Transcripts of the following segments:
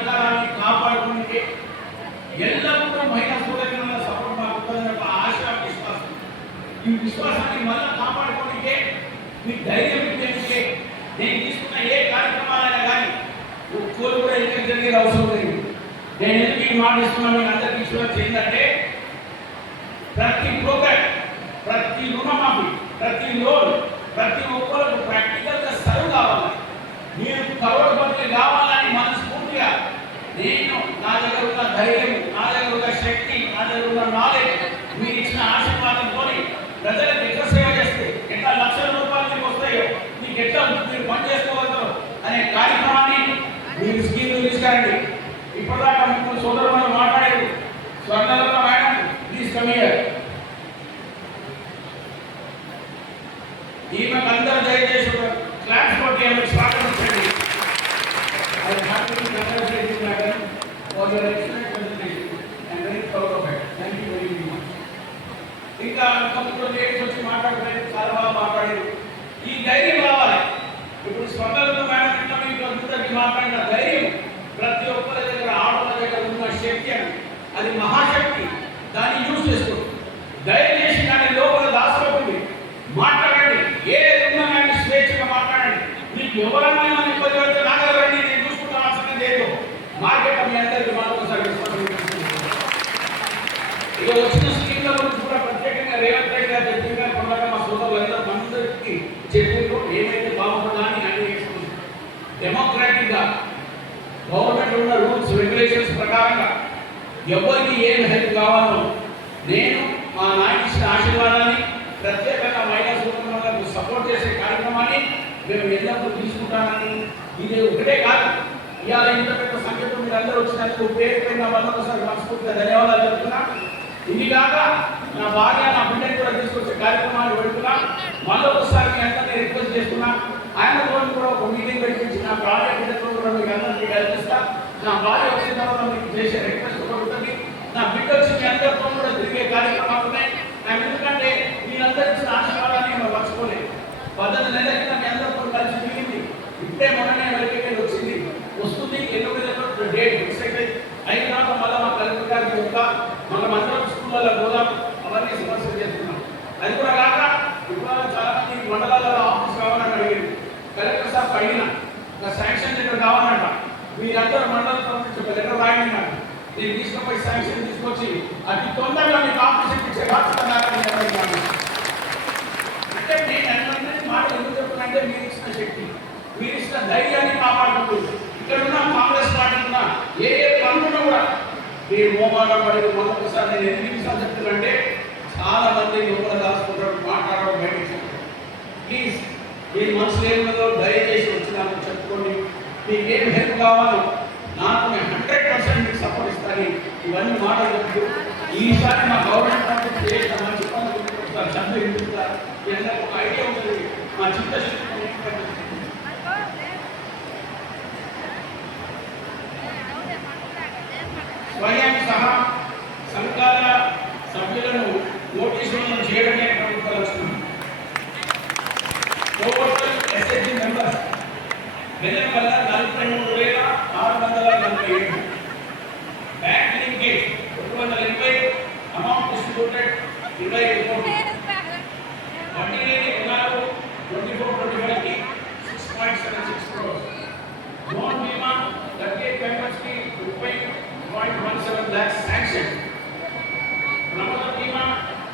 అధికారాన్ని కాపాడుకోవడానికి ఎల్లప్పుడూ మహిళా సోదరుల సపోర్ట్ మాకుంటుందనే ఒక ఆశ విశ్వాసం. ఈ విశ్వాసాన్ని మళ్ళీ కాపాడుకోవడానికే మీ ధైర్యం ఇచ్చేందుకే నేను తీసుకున్న ఏ కార్యక్రమాలైనా కానీ ఒక్కరు కూడా ఎన్నిక జరిగేది అవసరం లేదు. నేను ఎందుకు ఈ మాట ఇస్తున్నాను మీకు అందరికీ విశ్వాసం ఏంటంటే ప్రతి ప్రోగ్రామ్, ప్రతి రుణమాఫీ, ప్రతి లోన్, ప్రతి ఒక్కరికి ప్రాక్టికల్గా సర్వ్ కావాలి. మీరు కరోడ్పతి కావాలని మనస్ఫూర్తిగా నేను నా దగ్గర ఉన్న ధైర్యం, నా దగ్గర ఉన్న శక్తి, నా దగ్గర ఉన్న నాలెడ్జ్, మీరు ఇచ్చిన ఆశీర్వాదంతో ప్రజలకు ఎట్లా సేవ చేస్తే ఎట్లా లక్షల రూపాయలు మీకు వస్తాయో, మీకు ఎట్లా మీరు పని చేసుకోగలుగుతారు అనే కార్యక్రమాన్ని మీరు స్కీమ్ తీసుకురండి. ఇప్పటిదాకా మీకు సోదరులు మాట్లాడారు. Swarnalatha madam please come here. ఈమె అందరూ దయచేసి క్లాస్ కొట్టి ఆమె స్వాగతించండి. I am happy to congratulate you, madam, for your excellent presentation. I am very proud of it. Thank you very much. ఇంకా కొంచెం లేడీస్ వచ్చి మాట్లాడుతున్నారు, చాలా బాగా మాట్లాడారు. ఈ ధైర్యం కావాలి. ఇప్పుడు స్వతంత్ర మేడం ఇంట్లో మీకు అందరికీ మాట్లాడిన ధైర్యం ప్రతి ఒక్కరి దగ్గర, ఆడవాళ్ళ దగ్గర ఉన్న శక్తి అని, అది మహాశక్తి. దాన్ని యూజ్ చేసుకోండి. దయచేసి దాన్ని లోపల దాచుకోకండి. మాట్లాడండి. ఏది ఉన్నా కానీ స్వేచ్ఛగా మాట్లాడండి. మీకు ఎవరైనా ఇబ్బంది పడితే నా దగ్గర రండి, నేను చూసుకుంటాను. లేదు మార్కెట్ మీ అందరికీ మరొకసారి ఇక వచ్చిన స్కీమ్ల గురించి కూడా ప్రత్యేకంగా రేవంత్ రెడ్డి గారు చెప్పిందిగా కొన్నాక మా సోదరులందరూ అందరికీ చెప్పిండ్రు ఏమైతే బాగుంటుందా అని అన్ని డెమోక్రాటిక్గా గవర్నమెంట్ ఉన్న రూల్స్ రెగ్యులేషన్స్ ప్రకారంగా ఎవరికి ఏం హెల్ప్ కావాలో నేను మా నాయకుడి ఇచ్చిన ఆశీర్వాదాన్ని ప్రత్యేకంగా మహిళా సోదరులకు సపోర్ట్ చేసే కార్యక్రమాన్ని మేము ఎల్లప్పుడూ తీసుకుంటామని, ఇది ఒకటే కాదు, ఇవాళ ఇంత పెద్ద సంఖ్యతో మీరు అందరూ వచ్చినందుకు పేరుపైన ఒకసారి మనస్ఫూర్తిగా ధన్యవాదాలు చెప్తున్నా. ఇది కాక నా భార్య, నా బిడ్డని కూడా తీసుకొచ్చే కార్యక్రమాలు పెడుతున్నా. మళ్ళీ ఒకసారి మీ అందరినీ రిక్వెస్ట్ చేస్తున్నా, ఆయనతో కూడా ఒక మీటింగ్ పెట్టించి నా భార్య బిడ్డతో కూడా మీకు అందరికీ కల్పిస్తా. నా భార్య వచ్చిన తర్వాత మీకు చేసే రిక్వెస్ట్ కూడా ఉంటుంది. నా బిడ్డ వచ్చి మీ అందరితో కూడా తిరిగే కార్యక్రమాలు ఉన్నాయి. ఎందుకంటే మీరందరూ ఇచ్చిన ఆశీర్వాదాన్ని మేము మర్చిపోలేదు. 18 నెలల కింద మీ అందరితో కలిసి తిరిగింది. ఇప్పుడే మొన్ననే వెలికి వచ్చింది, వస్తుంది. 8 డేట్ ఫిక్స్ అయిన తర్వాత మళ్ళీ మా కలెక్టర్ గారికి చెప్తా, మనం అందరం స్కూళ్ళలో పోదాం, అవన్నీ సమస్యలు చేస్తున్నాం. అది కూడా కాక ఇప్పుడు చాలా మంది మండలాలలో ఆఫీస్ కావాలని అడిగారు. కలెక్టర్ సార్ పైన ఒక శాంక్షన్ లెటర్ కావాలంట. మీరందరూ మండలం సంబంధించి ఒక లెటర్ రాయండి నాకు, నేను తీసుకుపోయి శాంక్షన్ తీసుకొచ్చి అతి తొందరగా మీకు ఆఫీస్ ఇచ్చే బాధ్యత అంటే నేను మాట ఎందుకు చెప్తున్నానంటే మీరు ఇచ్చిన శక్తి, మీరు ఇచ్చిన ధైర్యాన్ని కాపాడుకుంటూ ఇక్కడ ఉన్న కాంగ్రెస్ పార్టీ ఉన్న ఏ పనులు కూడా మీరు మోమాటం పడి మొదటిసారి నేను ఎన్ని నిమిషాలు చెప్తున్నానంటే చాలా మంది లోపల దాచుకుంటారు, మాట్లాడడం బయటకు. ప్లీజ్ మీరు మనసులో ఏముందో దయచేసి వచ్చినాను చెప్పుకోండి. మీకు ఏం హెల్ప్ కావాలో నాకు 100% మీకు సపోర్ట్ ఇస్తాను. ఇవన్నీ మాటలు చెప్తూ ఈసారి మా గవర్నమెంట్ చేసిన మంచి పనులు చదువు ఇంటిస్తారు. అందరికి ఒక ఐడియా ఉంటుంది. మా చిత్తశుద్ధి స్వయం సహా సంఘాల సభ్యులను నోటీసులను చేయడమే ప్రభుత్వ లక్ష్యం. టోటల్ ఎస్ఎస్జి మెంబర్స్ వెనకాల 43,647. Bank linkage 280. అమౌంట్ డిస్ట్రిబ్యూటెడ్ 20 కోట్లు. వడ్డీ లేని రుణాలు 24-25కి 6.76 crores. లోన్ బీమా 38 మెంబర్స్కి 30.17 lakhs శాంక్షన్. ప్రమాద బీమా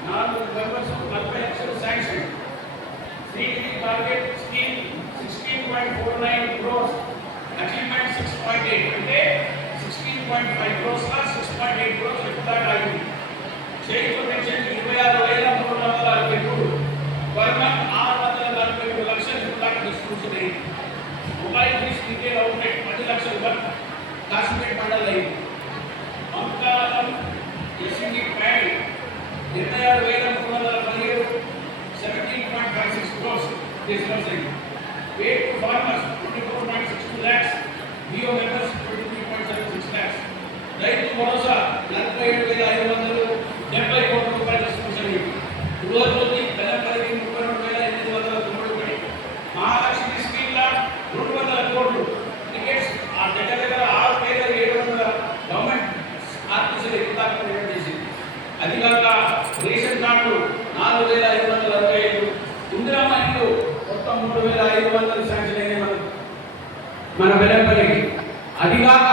4 మెంబర్స్ 40 లక్షలు sanction. CDP target scheme 16.49 crores. Achievement 6.8 అంటే 16.5 crores లా 6.8 crores ఎక్కువ అయింది. చేతితో పెన్షన్ 26,343. పర్ మంత్ 643 లక్షలు దాకా డిస్ట్రిబ్యూషన్ అయింది. మొబైల్ ఫీస్ రిటైల్ అవుట్లెట్ 10 లక్షల వరకు కాశ్మీర్ మండల్ అయింది. అంకాలం ఎస్ఎండి ప్యాడ్ 26,317. 17.56 crores డిస్ట్రిబ్యూషన్ అయింది. Paid to farmers 24.62 lakhs. BO members 23.76 lakhs. Rythu Bharosa 47,570 కోట్ల రూపాయల డిస్ట్రిబ్యూషన్ అయింది. గృహజ్యోతి బెల్లంపల్లికి 32,891. మహాలక్ష్మి స్కీమ్ల 200 కోట్లు. టికెట్స్ ఆ దగ్గర 6,700 500 శాంక్షన్ అయినాయి మన బెల్లంపల్లికి. అదిగాక